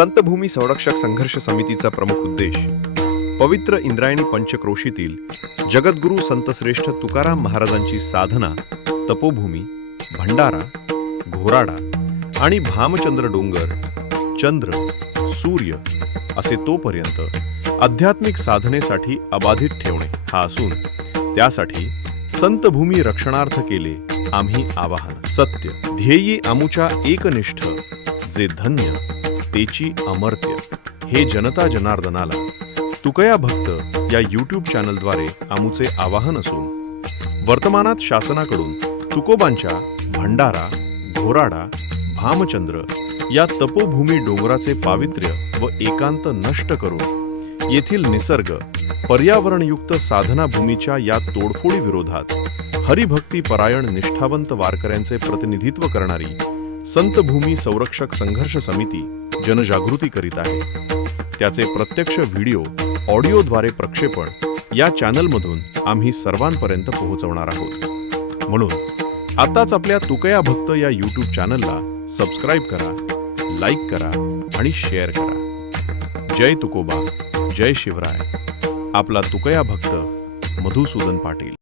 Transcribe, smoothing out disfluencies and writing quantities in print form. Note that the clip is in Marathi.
संतभूमी संरक्षक संघर्ष समितीचा प्रमुख उद्देश पवित्र इंद्रायणी पंचक्रोशीतील जगद्गुरू संतश्रेष्ठ तुकाराम महाराजांची साधना, तपोभूमी, भंडारा, घोराडा आणि भामचंद्र डोंगर, चंद्र, सूर्य असे तोपर्यंत आध्यात्मिक साधनेसाठी अबाधित ठेवणे हा असून त्यासाठी संतभूमी रक्षणार्थ केले आम्ही आवाहन. सत्य ध्येयी आमुच्या एकनिष्ठ, जे धन्य तेची अमर्त्य. हे जनता जनार्दनाला तुकया भक्त या यूट्यूब चॅनलद्वारे आमुचे आवाहन असून वर्तमानात शासनाकडून तुकोबांच्या भंडारा, घोराडा, भामचंद्र या तपोभूमी डोंगराचे पावित्र्य व एकांत नष्ट करून येथील निसर्ग पर्यावरणयुक्त साधना भूमीच्या या तोडफोडी विरोधात हरिभक्ती परायण निष्ठावंत वारकऱ्यांचे प्रतिनिधित्व करणारी संतभूमी संरक्षक संघर्ष समिती जनजागृती करीत आहे. त्याचे प्रत्यक्ष व्हिडिओ ऑडिओद्वारे प्रक्षेपण या चॅनलमधून आम्ही सर्वांपर्यंत पोहोचवणार आहोत. म्हणून आताच आपल्या तुकया भक्त या यूट्यूब चॅनलला सबस्क्राईब करा, लाईक करा आणि शेअर करा. जय तुकोबा, जय शिवराय. आपला तुकया भक्त मधुसूदन पाटील.